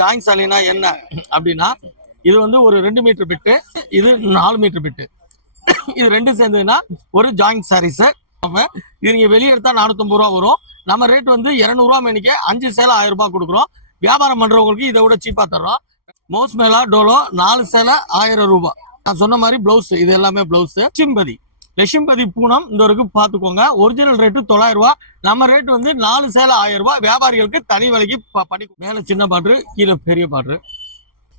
Join சாலினா என்ன அப்படின்னா இது வந்து ஒரு 2 மீட்டர் பிட்டு, இது 4 மீட்டர் பிட்டு, இது ரெண்டும் சேர்ந்ததுன்னா ஒரு ஜாயின் சாரீஸ். இது நீங்க வெளியே எடுத்தா 450 ரூபா வரும். நம்ம ரேட் வந்து 200 ரூபா மேனிக்கு 5 சேலை 1000 ரூபாய் கொடுக்குறோம். வியாபாரம் பண்றவங்களுக்கு இதை விட சீப்பா தர்றோம். மோஸ் மேலா டோலோ 4 சேலை 1000 ரூபாய். நான் சொன்ன மாதிரி பிளவுஸ், இது எல்லாமே பிளவுஸ். லட்சும்பதி பூனம் இந்த வரைக்கும் பாத்துக்கோங்க. ஒரிஜினல் ரேட்டு 900 ரூபாய். நம்ம ரேட் வந்து 4 சேலை 1000 ரூபாய். வியாபாரிகளுக்கு தனி விலைக்கு பண்ணி. மேல சின்ன பாட்ரு, கீழே பெரிய பாட்ரு.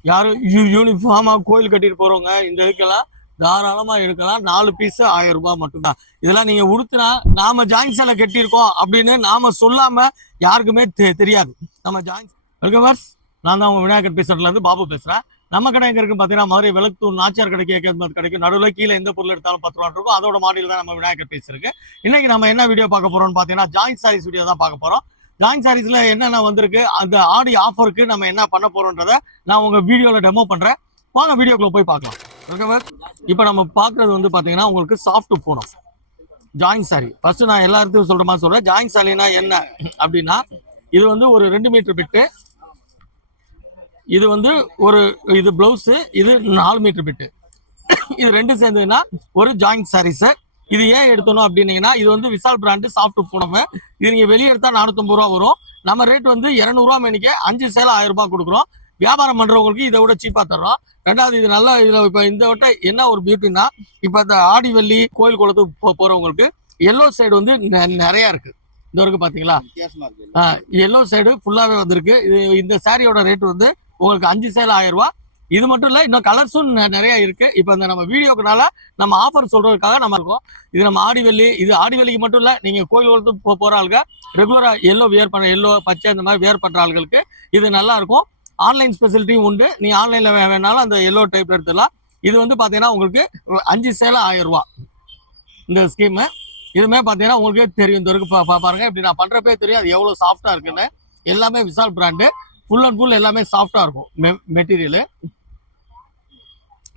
யாரும் யூனிஃபார்மா கோயில் கட்டிட்டு போறவங்க இந்த இதுக்கெல்லாம் தாராளமா எடுக்கலாம். 4 பீஸ் 1000 ரூபாய் மட்டும்தான். இதெல்லாம் நீங்க உடுத்துனா நாம ஜாயின் சேலை கட்டியிருக்கோம் அப்படின்னு நாம சொல்லாம யாருக்குமே தெரியாது. நம்ம ஜாயின் வெல்கம். நான் தான் உங்க விநாயகர் பேசுறதுல இருந்து பாபு பேசுறேன். நம்ம கடை எங்க இருக்குன்னு பாத்தீங்கன்னா மதுரை விளக்குத்தூர் நாச்சியார் கிடைக்கும். நடுவில் கீழே எந்த பொருள் எடுத்தாலும் 10 ரூபா இருக்கும். அதோட மாடல் தான் நம்ம விநாயகர் பேசிருக்கு. இன்னைக்கு நம்ம என்ன வீடியோ பார்க்க போறோம்னு பாத்தீங்கன்னா ஜாயின் சாரீஸ் வீடியோ தான் பார்க்க போறோம். ஜாயின் சாரீஸ்ல என்னென்ன வந்திருக்கு, அந்த ஆடி ஆஃபருக்கு நம்ம என்ன பண்ண போறோம்ன்றத நான் உங்க வீடியோல டெமோ பண்றேன். வாங்க வீடியோக்குள்ள போய் பார்க்கலாம். இப்ப நம்ம பாக்குறது வந்து பாத்தீங்கன்னா உங்களுக்கு soft Poonam join sorry. First நான் எல்லாத்தையும் சொல்ற மாதிரி சொல்றேன். ஜாயின் சாரினா என்ன அப்படின்னா இது வந்து ஒரு 2 மீட்டர் பிட்டு, இது வந்து இது பிளவுஸ், இது 4 மீட்டர் பிட்டு, இது ரெண்டும் சேர்ந்ததுன்னா ஒரு ஜாயின் சாரீஸ். இது ஏன் எடுத்தணும் அப்படின்னீங்கன்னா இது வந்து விசால் பிராண்டு சாஃப்ட் பூனம். இது நீங்க வெளியே எடுத்தா 450 ரூபா வரும். நம்ம ரேட் வந்து 200 ரூபா மேனிக்கு 5 சேலை 1000 ரூபாய் கொடுக்குறோம். வியாபாரம் பண்றவங்களுக்கு இதை விட சீப்பா தர்றோம். ரெண்டாவது இது நல்லா, இதுல இப்ப இந்த வட்ட என்ன ஒரு பியூட்டின்னா இப்ப இந்த ஆடி வெள்ளி கோயில் குளத்துக்கு போறவங்களுக்கு எல்லோ சைடு வந்து நிறைய இருக்கு. இந்த வரைக்கும் பாத்தீங்களா, எல்லோ சைடு ஃபுல்லாவே வந்திருக்கு. இந்த சாரியோட ரேட் வந்து உங்களுக்கு 5 சேலை 1000 ரூபாய். இது மட்டும் இல்ல, இன்னும் கலர்ஸும் நிறைய இருக்கு. இப்ப இந்த நம்ம வீடியோக்குனால நம்ம ஆஃபர் சொல்றதுக்காக நம்ம இருக்கோம். இது நம்ம ஆடிவெள்ளி, இது ஆடிவெள்ளிக்கு மட்டும் இல்ல, நீங்க கோயில் குளத்துக்கு போற ஆளுங்க ரெகுலரா எல்லோ வியர் பண்ண, எல்லோ பச்சை இந்த மாதிரி வியர் பண்ற ஆளுகளுக்கு இது நல்லா இருக்கும். ஆன்லைன் ஸ்பெசிலிட்டியும் உண்டு. நீ ஆன்லைன்ல வேணாலும் அந்த எல்லோ டைப்ல எடுத்துடலாம். இது வந்து பாத்தீங்கன்னா உங்களுக்கு 5 சேலை 1000 ரூபாய் இந்த ஸ்கீம். இதுமே பாத்தீங்கன்னா உங்களுக்கு தெரியும். இந்த வரைக்கும் பாருங்க, இப்படி நான் பண்றப்பே தெரியும் அது எவ்வளவு சாஃப்டா இருக்குன்னு. எல்லாமே Vishal brand, full and full எல்லாமே சாஃப்டா இருக்கும் மெட்டீரியல்.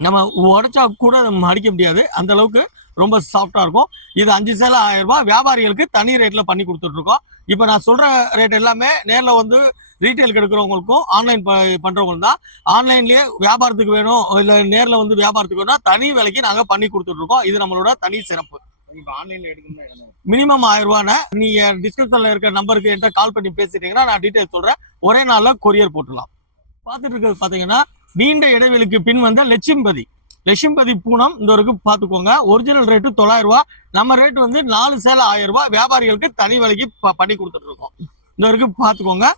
நம்ம உடைச்சா கூட அடிக்க முடியாது, அந்த அளவுக்கு ரொம்ப சாஃப்டா இருக்கும். இது 5 சேலை 1000 ரூபாய். வியாபாரிகளுக்கு தனி ரேட்ல பண்ணி கொடுத்துட்டு இருக்கோம். இப்ப நான் சொல்ற ரேட் எல்லாமே நேர்ல வந்து ரீட்டைல் எடுக்கிறவங்களுக்கும் ஆன்லைன் பண்றவங்களும் தான். ஆன்லைன்லயே வியாபாரத்துக்கு வேணும் இல்ல நேர்ல வந்து வியாபாரத்துக்கு வேணும், தனி விலைக்கு நாங்க பண்ணி கொடுத்துட்டு இருக்கோம். இது நம்மளோட தனி சிறப்பு. மினிமம் 1000 ரூபாய். நீங்க டிஸ்கிரிப்ஷன்ல இருக்க நம்பருக்கு என்கிட்ட கால் பண்ணி பேசிட்டீங்கன்னா நான் டீடைல் சொல்றேன். ஒரே நாள்ல கொரியர் போட்டுடலாம். பார்த்துட்டு இருக்கிறது பாத்தீங்கன்னா நீண்ட இடைவெளிக்கு பின் வந்த லட்சும்பதி பூனம் இந்த வரைக்கும் பாத்துக்கோங்க. ஒரிஜினல் ரேட்டு 900 ரூபாய். நம்ம ரேட் வந்து 4 சேலை 1000 ரூபாய். வியாபாரிகளுக்கு தனி விலைக்கு பண்ணி கொடுத்துட்டு இருக்கோம். இந்த வரைக்கும் பாத்துக்கோங்க.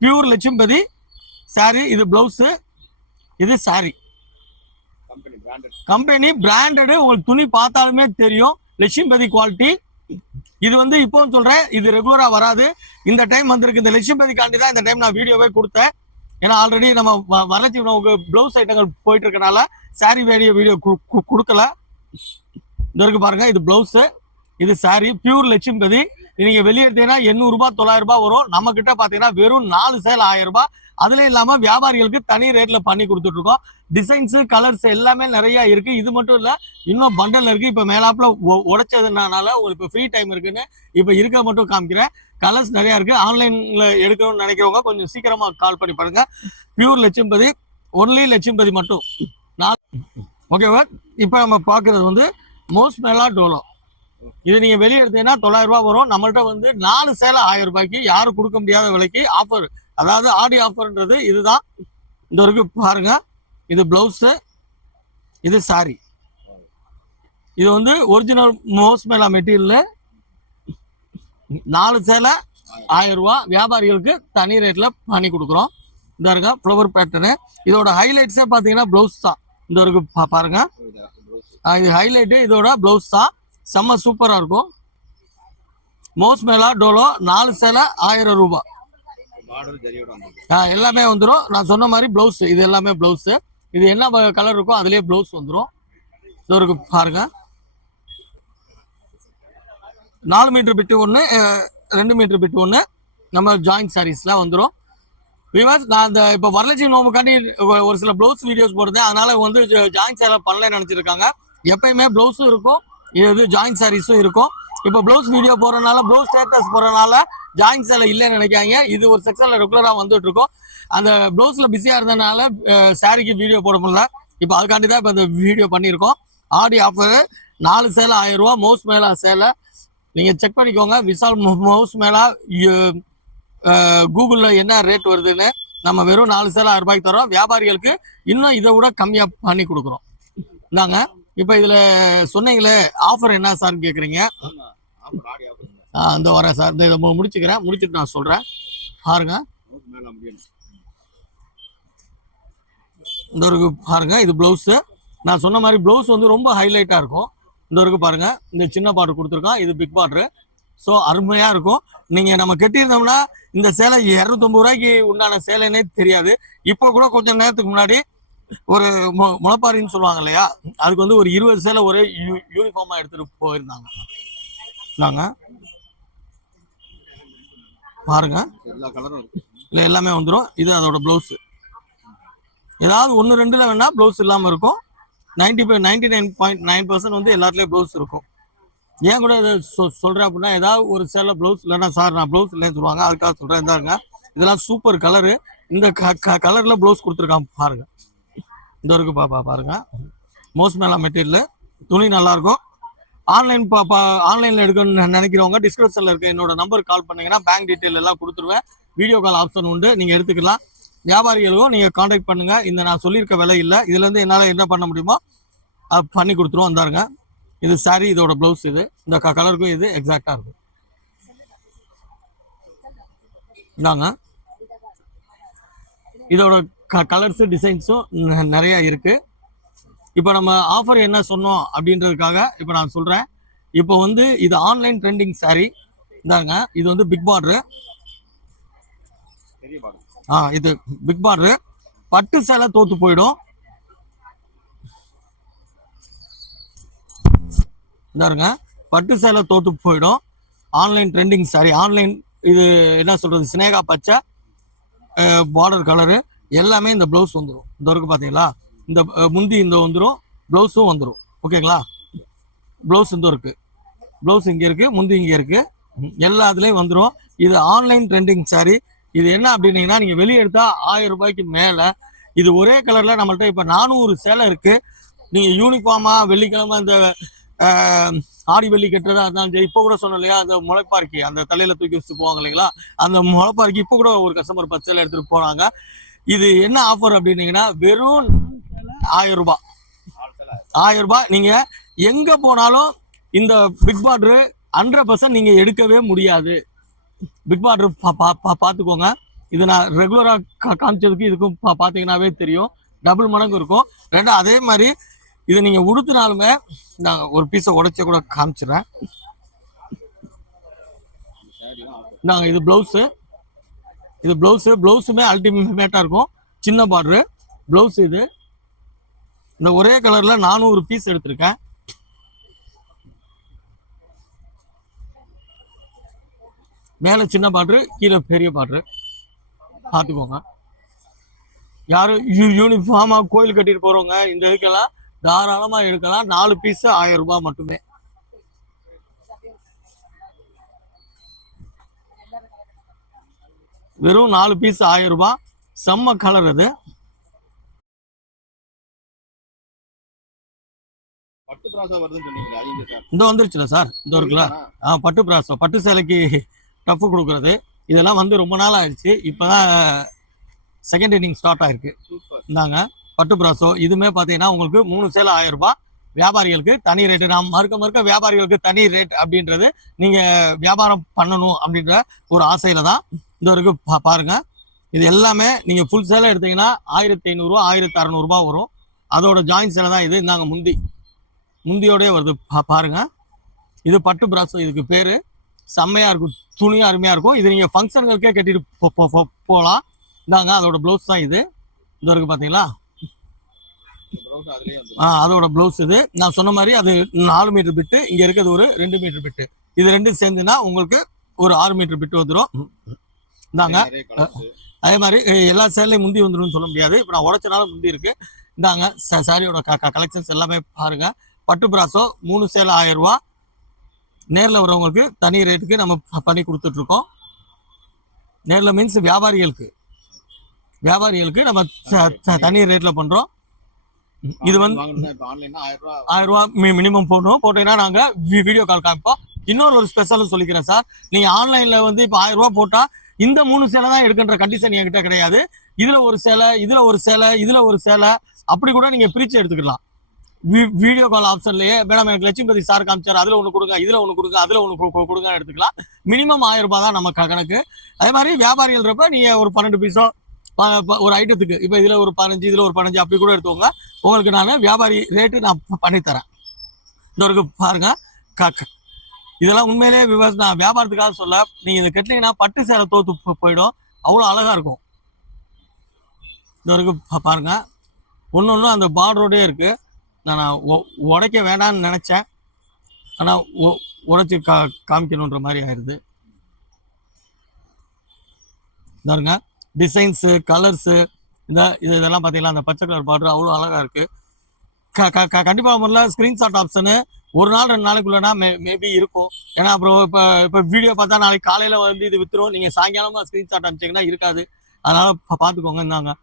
பியூர் லட்சும்பதி சாரி. இது பிளவுஸ், இது சாரி. Company branded. உங்களுக்கு துணி பார்த்தாலுமே தெரியும் லட்சும்பதி குவாலிட்டி. இது வந்து இப்போ சொல்றேன், இது ரெகுலரா வராது. இந்த டைம் வந்திருக்கு. இந்த லட்சும்பதி காண்டி தான் இந்த டைம் நான் வீடியோவே கொடுத்தேன். ஏன்னா ஆல்ரெடி நம்ம வரட்சி உணவுக்கு பிளவுஸ் ஐட்டங்கள் போயிட்டு இருக்கனால சாரி வீடியோ கொடுக்கல. இந்த இருக்கு பாருங்க, இது பிளவுஸ், இது சாரி. பியூர் லட்சும்பதி. நீங்க வெளியே எடுத்தீங்கன்னா 800 ரூபாய் 900 ரூபாய் வரும். நம்ம கிட்ட பாத்தீங்கன்னா வெறும் 4 சேலை 1000 ரூபாய். அதுல இல்லாம வியாபாரிகளுக்கு தனி ரேட்ல பண்ணி கொடுத்துட்டு இருக்கோம். டிசைன்ஸ் கலர்ஸ் எல்லாமே நிறைய இருக்கு. இது மட்டும் இல்ல, இன்னும் பண்டல் இருக்கு. இப்ப மேலாப்ல உடைச்சதுனால உங்களுக்கு ஃப்ரீ டைம் இருக்குன்னு இப்ப இருக்க மட்டும் காமிக்கிறேன். கலர்ஸ் நிறைய இருக்கு. ஆன்லைன்ல எடுக்கணும்னு நினைக்கிறவங்க கொஞ்சம் சீக்கிரமா கால் பண்ணி பாருங்க. பியூர் லட்சும்பதி, ஒன்லி லட்சும்பதி மட்டும். ஓகேவா? இப்ப நம்ம பாக்குறது வந்து மோஸ் மேலா டோலோ. இது நீங்க வெளியே எடுத்தீங்கன்னா 900 ரூபாய் வரும். நம்மள்ட்ட வந்து 4 சேலை 1000 ரூபாய்க்கு யாரும் கொடுக்க முடியாத விலைக்கு ஆஃபர். அதாவது ஆடி ஆஃபர்ன்றது இதுதான். இந்த வரைக்கும் பாருங்க, இது பிளவுஸ், இது சாரி. இது வந்து ஒரிஜினல் மோஸ் மேலா மெட்டீரியல். 4 சேலை 1000 ரூபாய். வியாபாரிகளுக்கு தனி ரேட்ல பண்ணி கொடுக்குறோம். இந்த இருக்க ஃப்ளவர் பேட்டர்னு. இதோட ஹைலைட்ஸே பாத்தீங்கன்னா பிளவுஸ் தான். இந்த வரைக்கும் பாருங்க, இது ஹைலைட். இதோட பிளவுஸ் தான் செம்ம சூப்பரா இருக்கும். மோஸ் மேலா டோலோ 4 சேலை 1000 ரூபாய். எல்லாமே வந்துடும். நான் சொன்ன மாதிரி பிளவுஸ், இது எல்லாமே பிளவுஸ். இது என்ன கலர் இருக்கோ அதுலயே பிளவுஸ் வந்துடும். இதற்கு பாருங்க, 4 மீட்டர் பிட்டு ஒன்று, 2 மீட்டர் பிட்டு ஒன்று நம்ம ஜாயின் சாரீஸ்ல வந்துடும். நான் இந்த இப்போ வரலட்சுமி நோம்புக்காண்டி ஒரு சில பிளவுஸ் வீடியோஸ் போடுறேன். அதனால வந்து ஜாயின் சேலை பண்ணல நினைச்சிருக்காங்க. எப்பயுமே பிளவுஸும் இருக்கும், இது ஜாயின் சாரீஸும் இருக்கும். இப்போ ப்ளவுஸ் வீடியோ போறதுனால ப்ளவுஸ் ஸ்டேட்டஸ் போறதுனால ஜாயின் சேலை இல்லைன்னு நினைக்காங்க. இது ஒரு செக்ஷன்ல ரெகுலரா வந்துட்டு இருக்கோம். அந்த ப்ளவுஸ்ல பிஸியா இருந்ததுனால சாரிக்கு வீடியோ போட முடியல. இப்போ அதுக்காண்டி தான் இப்போ இந்த வீடியோ பண்ணியிருக்கோம். ஆடி ஆஃபர் 4 சேலை 1000 ரூபா. மவுஸ் மேலா சேலை நீங்க செக் பண்ணிக்கோங்க. விஷால் மவுஸ் மேலா கூகுள்ல என்ன ரேட் வருதுன்னு நம்ம வெறும் 4 சேலை 1000 ரூபாய்க்கு தரோம். வியாபாரிகளுக்கு இன்னும் இதை விட கம்மியா பண்ணி கொடுக்குறோம். இந்தாங்க இப்ப இதுல சொன்னீங்களே ஆஃபர் என்ன சார் கேக்குறீங்க? இந்த வரேன் சார். இதை முடிச்சுக்கிறேன். முடிச்சுட்டு நான் சொல்றேன். பாருங்க இந்த ஒரு பாருங்க. இது பிளவுஸ். நான் சொன்ன மாதிரி பிளவுஸ் வந்து ரொம்ப ஹைலைட்டா இருக்கும். இந்த ஒரு பாருங்க. இந்த சின்ன பார்டர் கொடுத்துருக்கோம். இது பிக் பார்டர். ஸோ அருமையா இருக்கும். நீங்க நம்ம கட்டியிருந்தோம்னா இந்த சேலை 250 ரூபாய்க்கு உண்டான சேலைன்னே தெரியாது. இப்போ கூட கொஞ்சம் நேரத்துக்கு முன்னாடி ஒரு முளைப்பாரின்னு சொல்லுவாங்க இல்லையா, அதுக்கு வந்து ஒரு 20 சேலை ஒரே யூனிஃபார்மா எடுத்துட்டு போயிருந்தாங்க. நாங்க பாருங்க எல்லா கலரும் இல்லை எல்லாமே வந்துடும். இது அதோட பிளவுஸ். ஏதாவது 1-2ல வேணா பிளவுஸ் இல்லாம இருக்கும். 99.9% வந்து எல்லாத்துலயும் பிளவுஸ் இருக்கும். ஏன் கூட இதை சொல்றேன் அப்படின்னா, ஏதாவது ஒரு சேலை பிளவுஸ் இல்லைன்னா சார் நான் பிளவுஸ் இல்லைன்னு சொல்லுவாங்க. அதுக்காக சொல்றேன். இருந்தாருங்க இதெல்லாம் சூப்பர் கலரு. இந்த கலர்ல பிளவுஸ் கொடுத்துருக்காங்க பாருங்க. இந்த இருக்கு பாருங்க. மோஸ்ட் மேலா மெட்டீரியல். துணி நல்லா இருக்கும். ஆன்லைன்ல எடுக்கணும்னு நினைக்கிறவங்க டிஸ்கிரிப்ஷன்ல இருக்க என்னோட நம்பருக்கு கால் பண்ணீங்கன்னா பேங்க் டீட்டெயில் எல்லாம் கொடுத்துருவேன். வீடியோ கால் ஆப்ஷன் உண்டு, நீங்க எடுத்துக்கலாம். வியாபாரிகளுக்கும் நீங்க கான்டாக்ட் பண்ணுங்க. இந்த நான் சொல்லியிருக்க விலை இல்லை. இதுல இருந்து என்னால என்ன பண்ண முடியுமோ பண்ணி கொடுத்துருவோம். வந்தாருங்க இது சாரி. இதோட பிளவுஸ் இது. இந்த கலருக்கும் இது எக்ஸாக்டா இருக்கும். இந்தாங்க இதோட கலர்ஸ் டிசைன்ஸும் நிறைய இருக்கு. இப்போ நம்ம ஆஃபர் என்ன சொன்னோம் அப்படின்றதுக்காக இப்போ நான் சொல்றேன். இப்போ வந்து இது ஆன்லைன் ட்ரெண்டிங் சாரி. இந்தாங்க இது வந்து பிக் பார்டர். இது பிக் பார்டர். பட்டு சேலை தோத்து போயிடும். இந்தாருங்க பட்டு சேலை தோத்து போயிடும். Online trending sorry. ஆன்லைன் இது என்ன சொல்றது, சினேகா பச்சை பார்டர் கலரு. எல்லாமே இந்த பிளவுஸ் வந்துடும். இந்த இருக்கு பாத்தீங்களா, இந்த முந்தி இந்த வந்துடும், பிளவுஸும் வந்துடும். ஓகேங்களா, பிளவுஸ் இந்த இருக்கு, பிளவுஸ் இங்க இருக்கு, முந்தி இங்க இருக்கு, எல்லாத்துலயும் வந்துடும். இது ஆன்லைன் ட்ரெண்டிங் சாரி. இது என்ன அப்படின்னீங்கன்னா, நீங்க வெளியே எடுத்தா 1000 ரூபாய்க்கு மேல. இது ஒரே கலர்ல நம்மள்ட்ட இப்ப 400 சேலை இருக்கு. நீங்க யூனிஃபார்மா வெள்ளிக்கிழமை இந்த ஆடி வெள்ளி கட்டுறதா இருந்தாலும் சரி. இப்போ கூட சொன்னோம் இல்லையா, அந்த முளைப்பார்க்கி அந்த தலையில தூக்கி வச்சுட்டு போவாங்க இல்லைங்களா, அந்த முளைப்பார்க்கி இப்போ கூட ஒரு கஸ்டமர் 10 சேலை எடுத்துட்டு போனாங்க. இது என்ன ஆஃபர் அப்படின்னீங்கன்னா, வெறும் 1000 ரூபாய். 1000 ரூபாய். நீங்க எங்க போனாலும் இந்த பிக் பார்டர் 100% நீங்க எடுக்கவே முடியாது. பிக் பார்டர் பாத்துக்கோங்க. இது நான் ரெகுலரா காமிச்சதுக்கு இதுக்கும் பாத்தீங்கன்னாவே தெரியும், டபுள் மடங்கு இருக்கும். ரெண்டா அதே மாதிரி இது நீங்க உடுத்தினாலுமே, நான் ஒரு பீஸை உடைச்ச கூட காமிச்சிடறேன். நாங்க இது பிளவுஸ். இது பிளவுஸுமே அல்டிமேட்டா இருக்கும். சின்ன பார்டரு பிளவுஸ். இது இந்த ஒரே கலர்ல 400 பீஸ் எடுத்திருக்கேன். மேல சின்ன பார்டரு, கீழே பெரிய பார்டரு. பார்த்துக்கோங்க. யாரும் யூனிஃபார்மா கோயில் கட்டிட்டு போறவங்க இந்த இதுக்கெல்லாம் தாராளமா எடுக்கலாம். 4 பீஸ் 1000 ரூபாய் மட்டுமே. வெறும் 4 பீஸ் 1000 ரூபாய். செம்ம கலர் அது. இந்த வந்துருச்சுல சார், இந்த இருக்குல்ல, பட்டு பிராசோ, பட்டு சேலைக்கு டஃப் கொடுக்கறது. இதெல்லாம் வந்து ரொம்ப நாள் ஆயிடுச்சு. இப்பதான் செகண்ட் இன்னிங் ஸ்டார்ட் ஆயிருக்கு. இந்தாங்க பட்டு பிராசோ. இதுமே பாத்தீங்கன்னா உங்களுக்கு 3 சேலை 1000 ரூபாய். வியாபாரிகளுக்கு தனி ரேட்டு. நாம் மறுக்க வியாபாரிகளுக்கு தனி ரேட் அப்படின்றது, நீங்க வியாபாரம் பண்ணணும் அப்படின்ற ஒரு ஆசையில தான் இந்த இருக்கு. பாருங்க, இது எல்லாமே நீங்க ஃபுல் சேலை எடுத்தீங்கன்னா 1500 ரூபா 1600 ரூபாய் வரும். அதோட ஜாயின் சேலை தான் இது. இந்தாங்க முந்தியோடய வருது. பாருங்க, இது பட்டு பிராசோ. இதுக்கு பேரு. செம்மையா இருக்கும், துணியா அருமையா இருக்கும். இது நீங்க ஃபங்க்ஷனுங்களுக்கே கட்டிட்டு போகலாம். இந்தாங்க அதோட பிளவுஸ் தான் இது. இது இருக்கு பாத்தீங்களா, அதோட பிளவுஸ் இது. நான் சொன்ன மாதிரி அது 4 மீட்டர் பிட்டு. இங்க இருக்கிறது ஒரு 2 மீட்டர் பிட்டு. இது ரெண்டும் சேர்ந்துன்னா உங்களுக்கு ஒரு 6 மீட்டர் பிட்டு வந்துடும். இந்தாங்க அதே மாதிரி எல்லா சேலையும் முந்தி வந்துடும் சொல்ல முடியாது. இப்ப நான் உடைச்சனால முந்தி இருக்கு. இந்தாங்க சாரியோட கலெக்ஷன்ஸ் எல்லாமே பாருங்க. பட்டு பிராசோ 3 சேலை 1000 ரூபாய். நேரில் வரவங்களுக்கு தனி ரேட்டுக்கு நம்ம பண்ணி கொடுத்துட்ருக்கோம். நேரில் மீன்ஸ் வியாபாரிகளுக்கு நம்ம தனி ரேட்டில் பண்ணுறோம். இது வந்து 1000 ரூபா மினிமம் போட்டீங்கன்னா நாங்கள் வீடியோ கால் காமிப்போம். இன்னொரு ஸ்பெஷல் சொல்லிக்கிறேன் சார். நீங்கள் ஆன்லைனில் வந்து இப்போ 1000 ரூபா போட்டால் இந்த 3 சேலை தான் எடுக்கின்ற கண்டிஷன் என்கிட்ட கிடையாது. இதில் ஒரு சேலை, இதில் ஒரு சேலை, இதில் ஒரு சேலை, அப்படி கூட நீங்கள் பிரித்து எடுத்துக்கலாம். வீடியோ கால் ஆப்ஷன்லயே மேடம் எனக்கு லட்சுமிபதி சார் காமிச்சார், அதில் ஒன்று கொடுங்க, இதில் ஒன்று கொடுங்க, அதில் ஒன்று கொடுங்க எடுத்துக்கலாம். மினிமம் 1000 ரூபாய் தான் நம்ம கணக்கு. அதே மாதிரி வியாபாரிகள்ன்றப்ப நீங்கள் ஒரு 12 பீஸோ ஒரு ஐட்டத்துக்கு இப்போ இதில் ஒரு 15, இதில் ஒரு 15 அப்படி கூட எடுத்துக்கோங்க. உங்களுக்கு நான் வியாபாரி ரேட்டு நான் பண்ணித்தரேன். இந்த ஒரு பாருங்க, இதெல்லாம் உண்மையிலே நான் வியாபாரத்துக்காக சொல்ல. நீங்கள் இதை கட்டினீங்கன்னா பட்டு சேலை தோத்து போயிடும், அவ்வளோ அழகாக இருக்கும். இந்த வரைக்கும் பாருங்க, ஒன்று அந்த பார்டரோடே இருக்குது. நான் உடைக்க வேண்டாம்னு நினச்சேன், ஆனால் உடைச்சி காமிக்கணுன்ற மாதிரி ஆயிடுது. பாருங்க டிசைன்ஸு, கலர்ஸு, இதெல்லாம் பார்த்தீங்களா, அந்த பச்சை கலர் பார்டர் அவ்வளோ அழகாக இருக்குது. கண்டிப்பாக முதல்ல ஸ்க்ரீன்ஷாட் ஆப்ஷனு ஒரு நாள் 2 நாளைக்குள்ளனா மேபி இருக்கும். ஏன்னா அப்புறம் இப்போ வீடியோ பார்த்தா நாளைக்கு காலையில் வந்து இது விற்றுரும். நீங்கள் சாயங்காலமாக ஸ்க்ரீன்ஷாட் அனுப்பிச்சிங்கன்னா இருக்காது. அதனால் பார்த்துக்கோங்க. இருந்தாங்க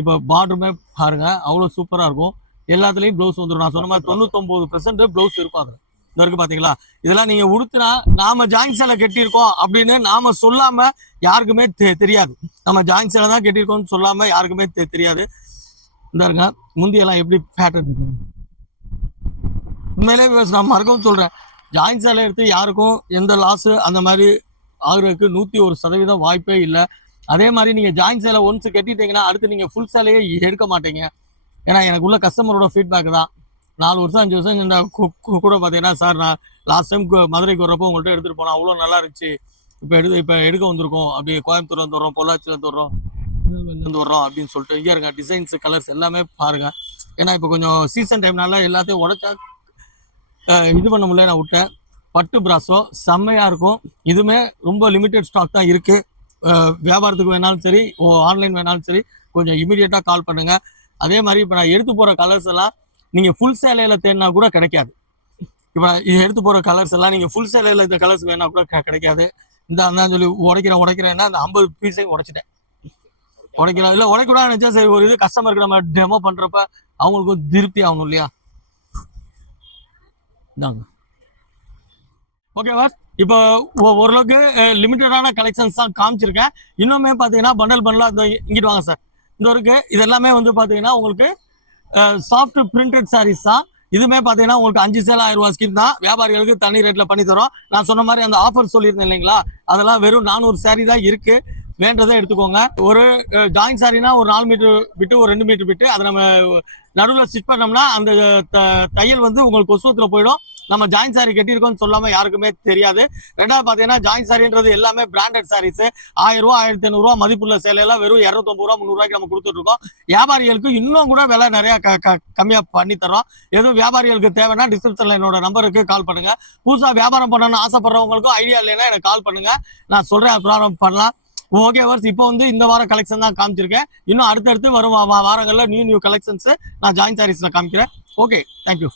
இப்போ பார்டருமே பாருங்கள், அவ்வளோ சூப்பராக இருக்கும். எல்லாத்துலேயும் ப்ளவுஸ் வந்துடும். நான் சொன்ன மாதிரி 99% ப்ளவுஸ் இருக்கும். அதில் இந்த இருக்குது பார்த்தீங்களா. இதெல்லாம் நீங்கள் உடுத்தினா நாம் ஜாயின் சேலை கட்டியிருக்கோம் அப்படின்னு நாம் சொல்லாமல் யாருக்குமே தெரியாது. நம்ம ஜாயின் சேலை தான் கட்டியிருக்கோம்னு சொல்லாமல் யாருக்குமே தெரியாது. இந்த இருங்க முந்தியெல்லாம் எப்படி பேட்டர்ன். உண்மையிலே நான் மறக்கவும் சொல்கிறேன், ஜாயின் சேலை எடுத்து யாருக்கும் எந்த லாஸு அந்த மாதிரி ஆகுறதுக்கு 101% வாய்ப்பே இல்லை. அதே மாதிரி நீங்கள் ஜாயின் சேலை ஒன்ஸ் கட்டிட்டீங்கன்னா அடுத்து நீங்கள் ஃபுல் சேலையே எடுக்க மாட்டீங்க. ஏன்னா எனக்கு உள்ள கஸ்டமரோட ஃபீட்பேக் தான். 4 வருஷம் 5 வருஷம் இந்த கூட பார்த்தீங்கன்னா, சார் நான் லாஸ்ட் டைம் மதுரைக்கு வரப்போ உங்கள்கிட்ட எடுத்துகிட்டு போனேன், அவ்வளோ நல்லா இருந்துச்சு, இப்போ எடுக்க வந்திருக்கோம், அப்படி கோயம்புத்தூர் வந்து வர்றோம், பொள்ளாச்சியிலேருந்து வர்றோம், திருநெல்வேலியிலேருந்து வர்றோம் அப்படின்னு சொல்லிட்டு இங்கே இருங்க. டிசைன்ஸு, கலர்ஸ் எல்லாமே பாருங்கள். ஏன்னா இப்போ கொஞ்சம் சீசன் டைம்னால எல்லாத்தையும் உடைச்சா இது பண்ண முடியல, நான் விட்டேன். பட்டு பிராஸோ செம்மையாக இருக்கும். இதுவுமே ரொம்ப லிமிட்டட் ஸ்டாக் தான் இருக்குது. வியாபாரத்துக்கு வேணாலும் சரி, ஆன்லைன் வேணாலும் சரி, கொஞ்சம் இமீடியட்டாக கால் பண்ணுங்கள். அதே மாதிரி இப்போ நான் எடுத்து போகிற கலர்ஸ் எல்லாம் நீங்கள் ஃபுல் சேலையில் தேடினா கூட கிடைக்காது. இப்போ இது எடுத்து போகிற கலர்ஸ் எல்லாம் நீங்கள் ஃபுல் சேலையில் இந்த கலர்ஸ் வேணா கூட கிடைக்காது. இந்த அதான் சொல்லி உடைக்கிறேன்னா அந்த 50 பீஸையும் உடைச்சிட்டேன். உடைக்கிறோம் இல்லை உடைக்கூடாது நினச்சா சரி, ஒரு இது கஸ்டமருக்கு நம்ம டெமோ பண்ணுறப்ப அவங்களுக்கு திருப்தி ஆகணும் இல்லையா. இந்தாங்க ஓகேவா. இப்போ ஓரளவுக்கு லிமிட்டடான கலெக்ஷன்ஸ் தான் காமிச்சிருக்கேன். இன்னுமே பார்த்தீங்கன்னா பண்டலாக இந்த இங்கிட்டு வாங்க சார். இந்த இருக்கு, இது எல்லாமே வந்து பார்த்தீங்கன்னா உங்களுக்கு சாஃப்ட் பிரிண்டட் சாரீஸ் தான். இதுவுமே பார்த்தீங்கன்னா உங்களுக்கு 5 சேலை 1000 ரூபா ஸ்கீம் தான். வியாபாரிகளுக்கு தனி ரேட்டில் பண்ணி தரோம். நான் சொன்ன மாதிரி அந்த ஆஃபர் சொல்லியிருந்தேன் இல்லைங்களா, அதெல்லாம் வெறும் 400 சாரீ தான் இருக்குது. வேண்டதை எடுத்துக்கோங்க. ஒரு ஜாயின் சாரினா ஒரு 4 மீட்டர் விட்டு ஒரு 2 மீட்டர் விட்டு அதை நம்ம நடுவில் ஸ்டிச் பண்ணோம்னா அந்த தையல் வந்து உங்களுக்கு கொசுவத்தில் போயிடும். நம்ம ஜாயின் சாரி கட்டியிருக்கோம்னு சொல்லாம யாருக்குமே தெரியாது. ரெண்டாவது பார்த்தீங்கன்னா ஜாயின் சாரின்றது எல்லாமே பிராண்டட் சாரீஸ். 1000 ரூபா 1500 ரூபா மதிப்புள்ள சேலையெல்லாம் வெறும் 250 ரூபா 300 ரூபாய்க்கு நம்ம கொடுத்துட்டு இருக்கோம். வியாபாரிகளுக்கு இன்னும் கூட விலை நிறைய கம்மியாக பண்ணி தரோம். எதுவும் வியாபாரிகளுக்கு தேவைன்னா டிஸ்கிரிப்ஷன்ல என்னோட நம்பருக்கு கால் பண்ணுங்க. புதுசாக வியாபாரம் பண்ணணும்னு ஆசைப்படுறவங்களுக்கும் ஐடியா இல்லைன்னா எனக்கு கால் பண்ணுங்க, நான் சொல்றேன், ப்ராப்ளம் பண்ணலாம். ஓகே வர்ஸ், இப்போ வந்து இந்த வாரம் கலெக்ஷன் தான் காமிச்சிருக்கேன். இன்னும் அடுத்தடுத்து வரும் வாரங்களில் நியூ கலெக்ஷன்ஸ் நான் ஜாயின் சாரீஸ்ல காமிக்கிறேன். Okay, thank you.